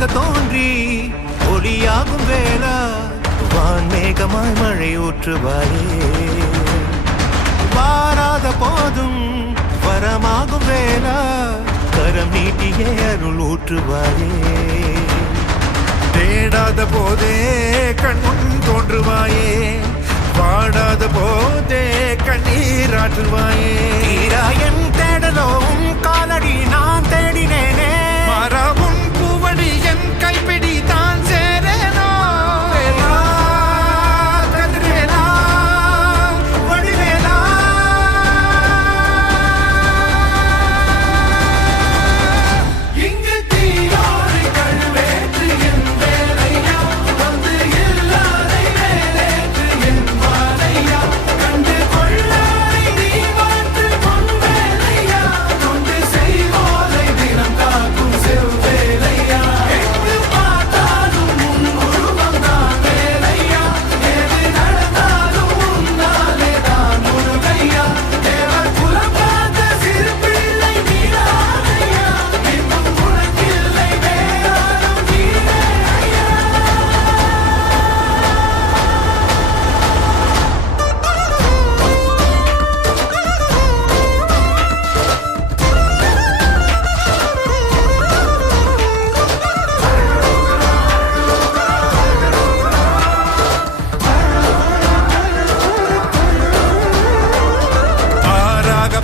ஒளியாக தோன்றி ஒளியாகும் வேளா வான்மேகமாய் மழை ஊற்றுவாயே. வாராத போதும் வரமாகும் வேளா கரம் நீட்டியே அருள் ஊற்றுவாயே. தேடாத போதே கண்முன் தோன்றுவாயே. பாடாத போதே கண்ணீராற்றுவாயே என் தேடலோ காலடி நான் தேடினேனே. I pity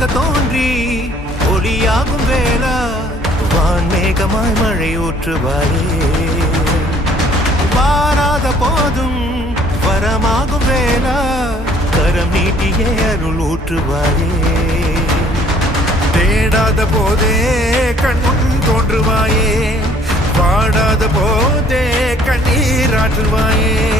ஒளியாக தோன்றி ஒளியாகும் வேளா வான்மேகமாய் மழை ஊற்றுவாயே. வாராத போதும் வரமாகும் வேளா கரம் நீட்டியே அருள் ஊற்றுவாயே. தேடாத போதே கண்முன் தோன்றுவாயே. பாடாத போதே கண்ணீர் ஆற்றுவாயே.